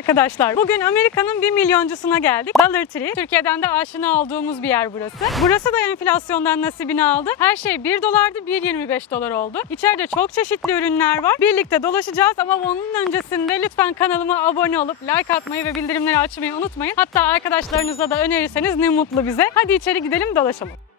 arkadaşlar. Bugün Amerika'nın 1 milyoncusuna geldik. Dollar Tree. Türkiye'den de aşina olduğumuz bir yer burası. Burası da enflasyondan nasibini aldı. Her şey 1 dolardı 1.25 dolar oldu. İçeride çok çeşitli ürünler var. Birlikte dolaşacağız ama onun öncesinde lütfen kanalıma abone olup like atmayı ve bildirimleri açmayı unutmayın. Hatta arkadaşlarınıza da önerirseniz ne mutlu bize. Hadi içeri gidelim dolaşalım.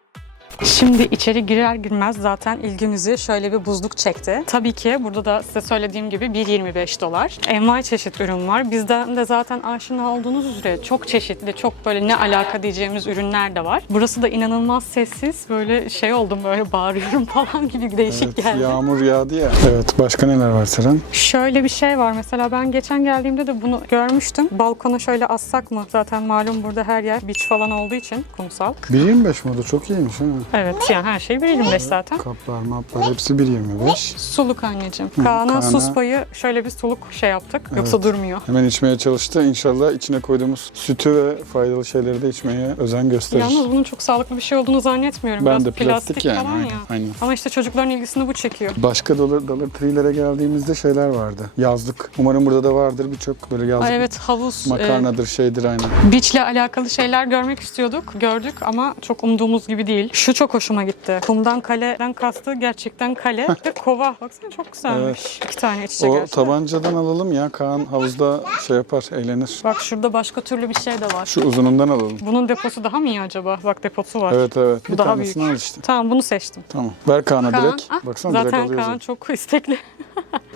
Şimdi içeri girer girmez zaten ilgimizi şöyle bir buzluk çekti. Tabii ki burada da size söylediğim gibi 1.25 dolar. Envai çeşit ürün var. Bizden de zaten aşina olduğunuz üzere çok çeşitli, çok böyle ne alaka diyeceğimiz ürünler de var. Burası da inanılmaz sessiz. Böyle şey oldum böyle bağırıyorum falan gibi değişik Evet, geldi. yağmur yağdı ya. Evet, başka neler var Seren? Şöyle bir şey var mesela ben geçen geldiğimde de bunu görmüştüm. Balkona şöyle assak mı? Zaten malum burada her yer beach falan olduğu için kumsal. 1.25 modu çok iyiymiş ha. Evet yani her şey 1.25 zaten. Kaplar, maplar hepsi 1.25. Suluk anneciğim. Hı, Kaan'a Kaan'a- sus payı şöyle bir suluk şey yaptık. Yoksa durmuyor. Hemen içmeye çalıştı. İnşallah içine koyduğumuz sütü ve faydalı şeyleri de içmeye özen gösterir. Yalnız bunun çok sağlıklı bir şey olduğunu zannetmiyorum. ben Biraz de plastik, yani. falan aynen, ya. aynen. Ama işte çocukların ilgisini bu çekiyor. Başka Dollar, Dollar Tree'lere geldiğimizde şeyler vardı. Yazlık. Umarım burada da vardır birçok böyle yazlık Ay evet havuz, e, makarnadır şeydir aynen. beachle alakalı şeyler görmek istiyorduk. Gördük ama çok umduğumuz gibi değil. Şu çok hoşuma gitti. Kumdan kaleden kastı gerçekten kale ve kova. Baksana çok güzelmiş. İki tane iç içe O gerçekten. tabancadan alalım ya. Kaan havuzda şey yapar, eğlenir. Bak şurada başka türlü bir şey de var. Şu uzunundan alalım. Bunun deposu daha mı iyi acaba? Bak deposu var. Evet evet. Bu Bir daha tanesini al işte. Tamam bunu seçtim. Tamam. Ver Kaan'a Kaan, direkt. ah, Baksana direkt zaten alıyoruz. Kaan çok istekli.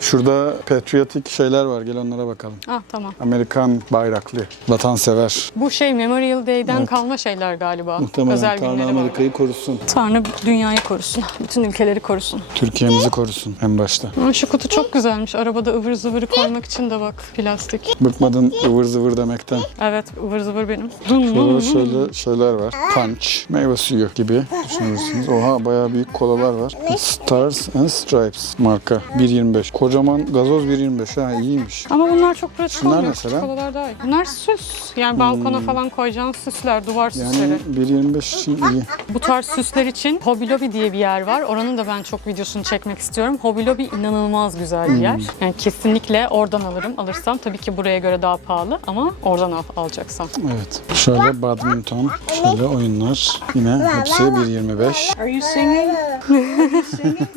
Şurada patriotik şeyler var. Gel onlara bakalım. Ah tamam. Amerikan bayraklı, vatansever. Bu şey Memorial Day'den Evet. kalma şeyler galiba. Muhtemelen Özel Tanrı günleri var. Amerika'yı korusun. Tanrı dünyayı korusun. Bütün ülkeleri korusun. Türkiye'mizi korusun en başta. Ama şu kutu çok güzelmiş. Arabada ıvır zıvırı koymak için de bak plastik. Bıkmadın ıvır zıvır demekten. Evet ıvır zıvır benim. Şöyle şöyle şeyler var. Punch, meyve suyu gibi düşünürsünüz. Oha bayağı büyük kolalar var. Stars and Stripes marka 1.25. Kocaman gazoz 1.25 ha iyiymiş. Ama bunlar çok pratik Şunlar olmuyor. mesela? Hmm. Kolalar daha iyi. Bunlar süs. Yani balkona falan koyacağın süsler, duvar Yani süsleri. 1.25 için iyi. Bu tarz süsler için Hobby Lobby diye bir yer var. Oranın da ben çok videosunu çekmek istiyorum. Hobby Lobby inanılmaz güzel bir yer. Hmm. Yani kesinlikle oradan alırım. Alırsam tabii ki buraya göre daha pahalı ama oradan al, alacaksam. Evet. Şöyle badminton, şöyle oyunlar. Yine hepsi 1.25. Are you singing?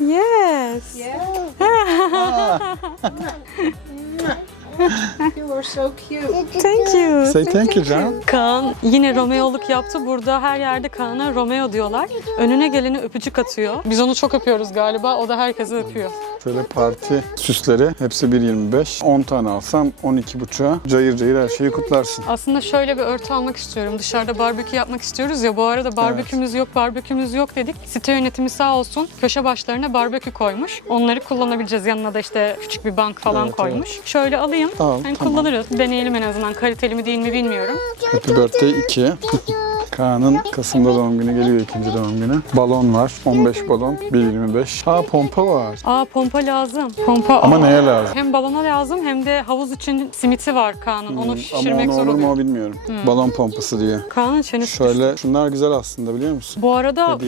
Yes. You are so cute. Thank you. Say thank you Can. Kaan yine Romeo'luk yaptı. Burada her yerde Kaan'a Romeo diyorlar. Önüne geleni öpücük atıyor. Biz onu çok öpüyoruz galiba. O da herkesi öpüyor. Şöyle parti süsleri hepsi 1.25. 10 tane alsam 12.5'a cayır cayır her şeyi kutlarsın. Aslında şöyle bir örtü almak istiyorum. Dışarıda barbekü yapmak istiyoruz ya. Bu arada barbekümüz yok, barbekümüz yok dedik. Site yönetimi sağ olsun köşe başlarına barbekü koymuş. Onları kullanabileceğiz. Yanına da işte küçük bir bank falan Evet, koymuş. Şöyle alayım. Al, Yani tamam. kullanırız. Deneyelim en azından. Kaliteli mi değil mi bilmiyorum. Happy Birthday 2. Kaan'ın Kasım'da doğum günü geliyor ikinci doğum günü. Balon var. 15 balon. 1.25. Ha pompa var. Aa pompa lazım. Pompa Ama aa. neye lazım? Hem balona lazım hem de havuz için simiti var Kaan'ın. Onu Ama şişirmek onu zor olur mu o bilmiyorum. Balon pompası diye. Kaan'ın çenesi Şöyle şunlar güzel aslında biliyor musun? Bu arada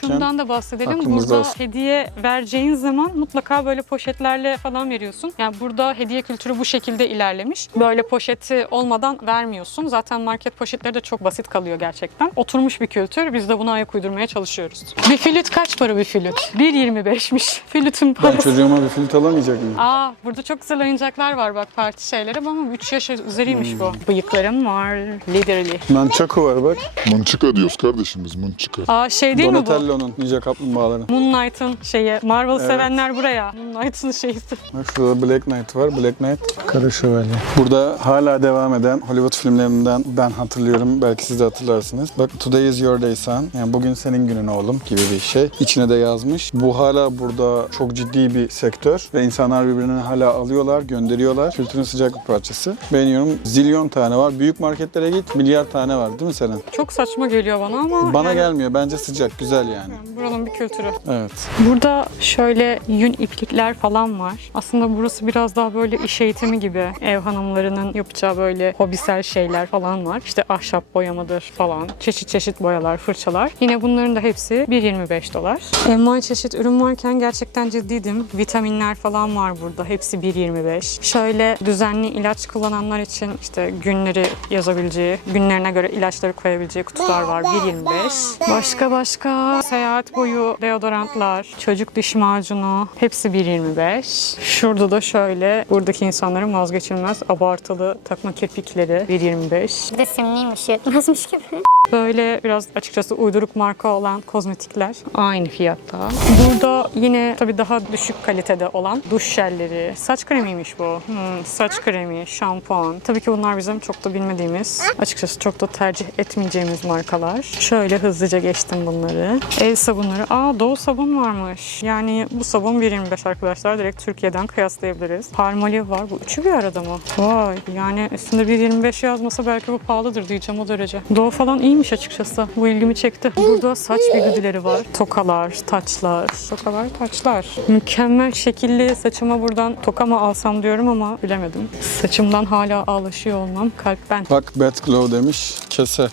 şundan da bahsedelim. Burada olsun. hediye vereceğin zaman mutlaka böyle poşetlerle falan veriyorsun. Yani burada hediye kültürü bu şekilde ilerlemiş. Böyle poşeti olmadan vermiyorsun. Zaten market poşetleri de çok basit kalıyor gerçekten. Oturmuş bir kültür. Biz de buna ayak uydurmaya çalışıyoruz. Bir flüt kaç para bir flüt? 1.25'miş. Flütün ben parası. çocuğuma bir flüt alamayacak mıyım? Aa burada çok güzel oyuncaklar var bak parti şeyleri ama 3 yaş üzeriymiş Hmm. bu. Bıyıklarım var literally. Nunchaku var bak. Mınçıka diyoruz kardeşimiz mınçıka. Aa şey değil mi bu? Donatello'nun Ninja Kaplumbağaları. Moon Knight'ın şeyi. Marvel Evet. sevenler buraya. Moon Knight'ın şeysi. Bak şurada Black Knight var. Black Knight. Kara Şövalye. Burada hala devam eden Hollywood filmlerinden ben hatırlıyorum. Belki siz de hatırlarsınız. Bak Today is your day son. Yani bugün senin günün oğlum gibi bir şey. İçine de yazmış. Bu hala burada çok ciddi bir sektör. Ve insanlar birbirine hala alıyorlar, gönderiyorlar. Kültürün sıcak bir parçası. Beğeniyorum. Zilyon tane var. Büyük marketlere git. Milyar tane var değil mi Seren? Çok saçma geliyor bana ama Bana yani gelmiyor. Bence sıcak. Güzel yani. buranın bir kültürü. Evet. Burada şöyle yün iplikler falan var. Aslında burası biraz daha böyle iş eğitimi gibi. Ev hanımlarının yapacağı böyle hobisel şeyler falan var. İşte ahşap boyamadır falan. Çeşit çeşit boyalar, fırçalar. Yine bunların da hepsi 1.25 dolar. Envai çeşit ürün varken gerçekten ciddiydim. Vitaminler falan var burada. Hepsi 1.25. Şöyle düzenli ilaç kullananlar için işte günleri yazabileceği, günlerine göre ilaçları koyabileceği kutular var. 1.25. Başka başka seyahat boyu deodorantlar, çocuk diş macunu hepsi 1.25. Şurada da şöyle buradaki insanların vazgeçilmez abartılı takma kirpikleri 1.25. Bir de simliymiş yetmezmiş gibi. Böyle biraz açıkçası uyduruk marka olan kozmetikler aynı fiyatta. Burada yine tabii daha düşük kalitede olan duş jelleri. Saç kremiymiş bu. Hmm, saç kremi, şampuan. Tabii ki bunlar bizim çok da bilmediğimiz, açıkçası çok da tercih etmeyeceğimiz markalar. Şöyle hızlıca geçtim bunları. El sabunları. Aa Dove sabun varmış. Yani bu sabun 1.25 arkadaşlar. Direkt Türkiye'den kıyaslayabiliriz. Palmolive var. Bu üçü bir arada mı? Vay yani üstünde 1.25 yazmasa belki bu pahalıdır diyeceğim o derece. Dove falan iyiymiş açıkçası. Bu ilgimi çekti. Burada saç bigudileri var. Tokalar, taçlar. Tokalar, taçlar. Mükemmel şekilli saçıma buradan toka mı alsam diyorum ama bilemedim. Saçımdan hala ağlaşıyor olmam. Kalp ben. Bak Bat Glow demiş. Kese.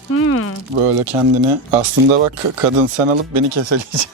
Böyle kendini. Aslında bak kadın sen alıp beni keseleyeceksin.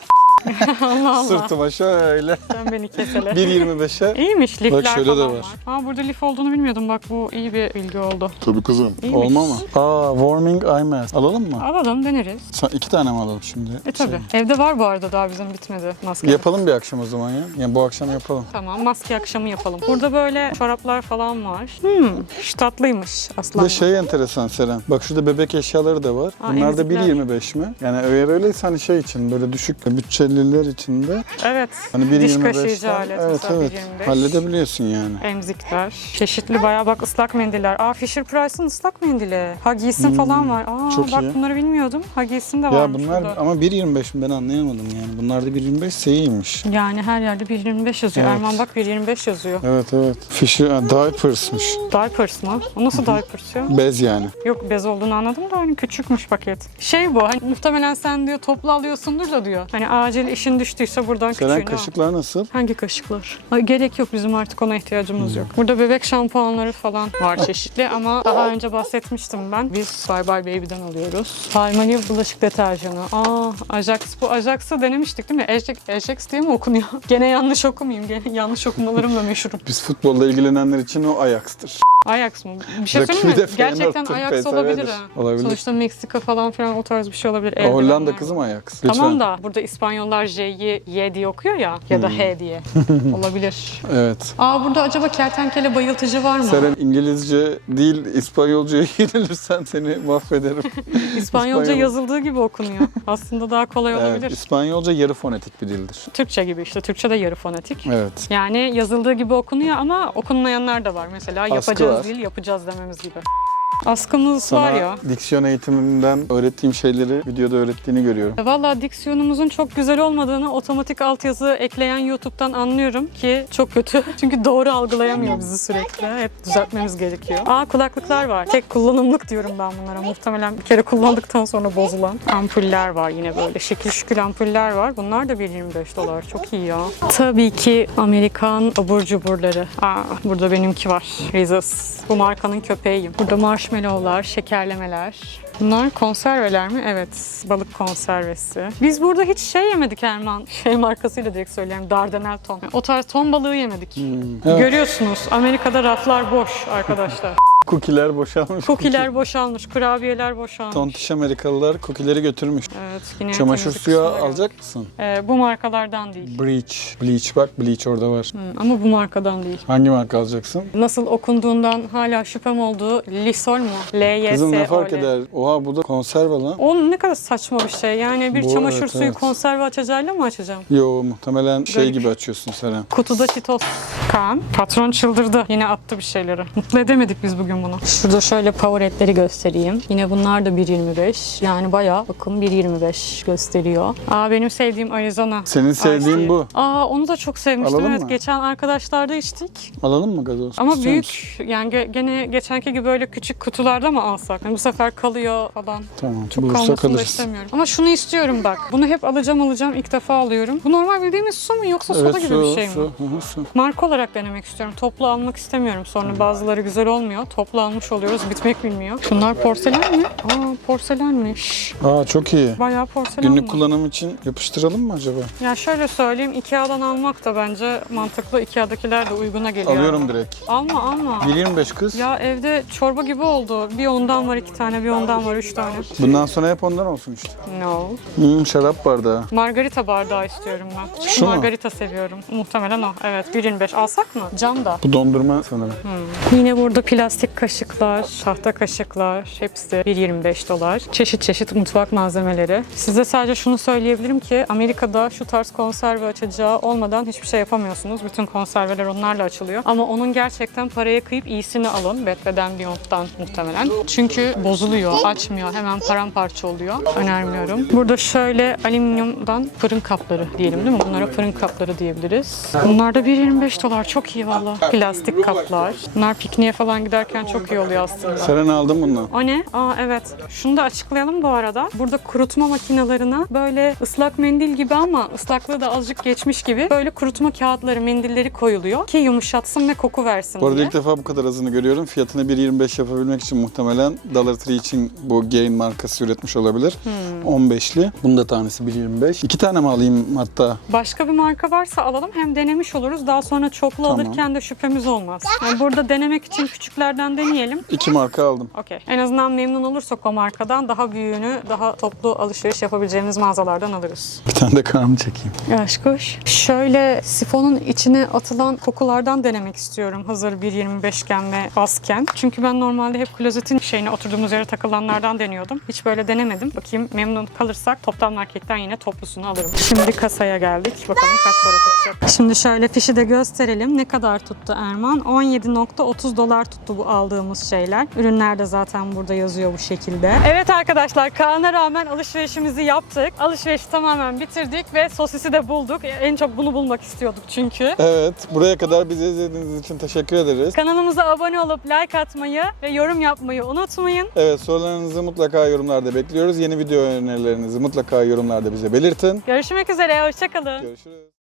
Allah Allah. Sırtıma şöyle. Sen beni kesele. 1.25'e. İyiymiş lifler Bak şöyle de var. var. Aa, burada lif olduğunu bilmiyordum. Bak bu iyi bir bilgi oldu. Tabii kızım. İyiymiş. Olma mı? Aa warming eye mask. Alalım mı? Alalım deneriz. Sen iki tane mi alalım şimdi? E tabi. Şey. Evde var bu arada daha bizim bitmedi maske. Yapalım bir akşam o zaman ya. Yani bu akşam yapalım. Tamam maske akşamı yapalım. Burada böyle çoraplar falan var. Hmm, şu tatlıymış aslında. de şey enteresan Seren. Bak şurada bebek eşyaları da var. Aa, Bunlar da emzikler. 1.25 mi? Yani eğer öyleyse hani şey için böyle düşük bütçeli 50'ler içinde. Evet. Hani 1, diş kaşıyıcı alet evet, mesela evet. 1.25. Halledebiliyorsun yani. Emzikler. Çeşitli bayağı bak ıslak mendiller. Aa Fisher Price'ın ıslak mendili. Huggies'in hmm, falan var. Aa çok bak iyi. bunları bilmiyordum. Huggies'in de var. Ya bunlar burada. ama 1.25 ben anlayamadım yani. Bunlar da 1.25 seyiymiş. Yani her yerde 1.25 yazıyor. Evet. Erman bak 1.25 yazıyor. Evet evet. Fisher yani diapers'mış. Diapers mı? O nasıl diapers ya? Bez yani. Yok bez olduğunu anladım da hani küçükmüş paket. Şey bu hani muhtemelen sen diyor toplu alıyorsundur da diyor. Hani acil işin düştüyse buradan Seren küçüğünü al. kaşıklar nasıl? Hangi kaşıklar? Ay, gerek yok bizim artık ona ihtiyacımız yok. Burada bebek şampuanları falan var çeşitli ama daha önce bahsetmiştim ben. Biz Bye Bye Baby'den alıyoruz. Palmolive bulaşık deterjanı. Aa Ajax. Bu Ajax'ı denemiştik değil mi? Ajax, Ajax diye mi okunuyor? Gene yanlış okumayayım. Gene yanlış okumalarımla meşhurum. Biz futbolla ilgilenenler için o Ajax'tır. Ajax mı? Bir şey Rakibi söyleyeyim mi? de Gerçekten Feyenoord'tur, Ajax olabilir PSV'dir. ha. Olabilir. Sonuçta Meksika falan filan o tarz bir şey olabilir. O Eldivenler Hollanda kızım Ajax. Lütfen. Tamam da burada İspanyollar J'yi Y diye okuyor ya ya Hmm. da H diye. Olabilir. Evet. Aa burada acaba kertenkele bayıltıcı var mı? Seren İngilizce değil İspanyolcaya yenilirsen seni mahvederim. İspanyolca İspanyol- yazıldığı gibi okunuyor. Aslında daha kolay Evet, olabilir. İspanyolca yarı fonetik bir dildir. Türkçe gibi işte. Türkçe de yarı fonetik. Evet. Yani yazıldığı gibi okunuyor ama okunmayanlar da var. Mesela yapacağız var. değil, yapacağız. Askımız Sana var ya. diksiyon eğitiminden öğrettiğim şeyleri videoda öğrettiğini görüyorum. Valla diksiyonumuzun çok güzel olmadığını otomatik altyazı ekleyen YouTube'dan anlıyorum ki çok kötü. Çünkü doğru algılayamıyor bizi sürekli. Hep düzeltmemiz gerekiyor. Aa kulaklıklar var. Tek kullanımlık diyorum ben bunlara. Muhtemelen bir kere kullandıktan sonra bozulan. Ampuller var yine böyle. Şekil şükül ampuller var. Bunlar da 1.25 dolar. Çok iyi ya. Tabii ki Amerikan abur cuburları. Aa, burada benimki var. Reese's. Bu markanın köpeğiyim. Burada marshmallowlar, şekerlemeler. Bunlar konserveler mi? Evet, balık konservesi. Biz burada hiç şey yemedik Erman. Şey markasıyla direkt söyleyeyim, Dardanel ton. O tarz ton balığı yemedik. Evet. Görüyorsunuz Amerika'da raflar boş arkadaşlar. Cookie'ler boşalmış. Kukiler boşalmış, kurabiyeler boşalmış. Tontiş Amerikalılar cookie'leri götürmüş. Evet, yine Çamaşır temizlik suyu alacak mısın? Ee, bu markalardan değil. Bleach. Bleach bak Bleach orada var. Hı, ama bu markadan değil. Hangi marka alacaksın? Nasıl okunduğundan hala şüphem olduğu Lisol mu? L-Y-S-O-L. Kızım ne fark eder? Oha bu da konserve lan. O ne kadar saçma bir şey. Yani bir Bu, çamaşır evet, suyu evet. konserve açacağıyla mı açacağım? Yo muhtemelen şey Garip. gibi açıyorsun Seren. Kutuda çitos. Kaan, patron çıldırdı. Yine attı bir şeyleri. Mutlu edemedik biz bugün bunu. Şurada şöyle Powerade göstereyim. Yine bunlar da 1.25. Yani bayağı bakın 1.25 gösteriyor. Aa benim sevdiğim Arizona. Senin sevdiğin Ice. bu. Aa onu da çok sevmiştim. Alalım evet mı? geçen arkadaşlarda içtik. Alalım mı gazoz? Ama İstiyor büyük musun? yani ge- gene geçenki gibi böyle küçük kutularda mı alsak? Yani bu sefer kalıyor falan. Tamam. Çok Bulursak kalmasını da alırız. istemiyorum. Ama şunu istiyorum bak. Bunu hep alacağım alacağım. ilk defa alıyorum. Bu normal bildiğimiz su mu yoksa soda gibi bir şey mi? su. Hı hı, su. Marka olarak denemek istiyorum. Toplu almak istemiyorum. Sonra bazıları güzel olmuyor. Toplu almış oluyoruz. Bitmek bilmiyor. Şunlar porselen mi? Aa porselenmiş. Aa çok iyi. Bayağı porselen Günlük mi? kullanım için yapıştıralım mı acaba? Ya şöyle söyleyeyim. Ikea'dan almak da bence mantıklı. Ikea'dakiler de uyguna geliyor. Alıyorum direkt. Alma alma. 1.25 kız. Ya evde çorba gibi oldu. Bir ondan var iki tane, bir ondan var üç tane. Bundan sonra hep ondan olsun işte. No. Hmm, şarap bardağı. Margarita bardağı istiyorum ben. Şu mu? Margarita seviyorum. Muhtemelen o. Evet 1.25 alsak mı? Cam da. Bu dondurma sanırım. Yine burada plastik kaşıklar, tahta kaşıklar hepsi 1.25 dolar. Çeşit çeşit mutfak malzemeleri. Size sadece şunu söyleyebilirim ki Amerika'da şu tarz konserve açacağı olmadan hiçbir şey yapamıyorsunuz. Bütün konserveler onlarla açılıyor. Ama onun gerçekten paraya kıyıp iyisini alın. Betle'den Beyond'dan muhtemelen. Çünkü bozuluyor, açmıyor. Hemen paramparça oluyor. Önermiyorum. Burada şöyle alüminyumdan fırın kapları diyelim değil mi? Bunlara fırın kapları diyebiliriz. Bunlar da 1.25 dolar. Çok iyi valla. Plastik kaplar. Bunlar pikniğe falan giderken çok iyi oluyor aslında. Seren aldım bunu. O ne? Aa evet. Şunu da açıklayalım bu arada. Burada kurutma makinelerine böyle ıslak mendil gibi ama ıslaklığı da azıcık geçmiş gibi böyle kurutma kağıtları, mendilleri koyuluyor ki yumuşatsın ve koku versin Bu arada diye. ilk defa bu kadar azını görüyorum. Fiyatını 1.25 yapabilmek için muhtemelen Dollar Tree için bu Gain markası üretmiş olabilir. Hmm. 15'li. Bunun da tanesi 1.25. İki tane mi alayım hatta? Başka bir marka varsa alalım hem denemiş oluruz. Daha sonra çoklu Tamam. alırken de şüphemiz olmaz. Yani burada denemek için küçüklerden deneyelim. İki marka aldım. Okey. En azından memnun olursak o markadan daha büyüğünü, daha toplu alışveriş yapabileceğimiz mağazalardan alırız. Bir tane de Kaan'ı çekeyim. Yaş kuş. Şöyle sifonun içine atılan kokulardan denemek istiyorum. Hazır 1.25 iken ve azken. Çünkü ben normalde hep klozetin şeyine oturduğumuz yere takılanlardan deniyordum. Hiç böyle denemedim. Bakayım memnun kalırsak toptan marketten yine toplusunu alırım. Şimdi kasaya geldik. Bakalım kaç para tutacak. Şimdi şöyle fişi de gösterelim. Ne kadar tuttu Erman? 17.30 dolar tuttu bu aldığımız şeyler. Ürünler de zaten burada yazıyor bu şekilde. Evet arkadaşlar Kaan'a rağmen alışverişimizi yaptık. Alışverişi tamamen bitirdik ve sosisi de bulduk. En çok bunu bulmak istiyorduk çünkü. Evet, buraya kadar bizi izlediğiniz için teşekkür ederiz. Kanalımıza abone olup like atmayı ve yorum yapmayı unutmayın. Evet, sorularınızı mutlaka yorumlarda bekliyoruz. Yeni video önerilerinizi mutlaka yorumlarda bize belirtin. Görüşmek üzere, hoşçakalın. Görüşürüz.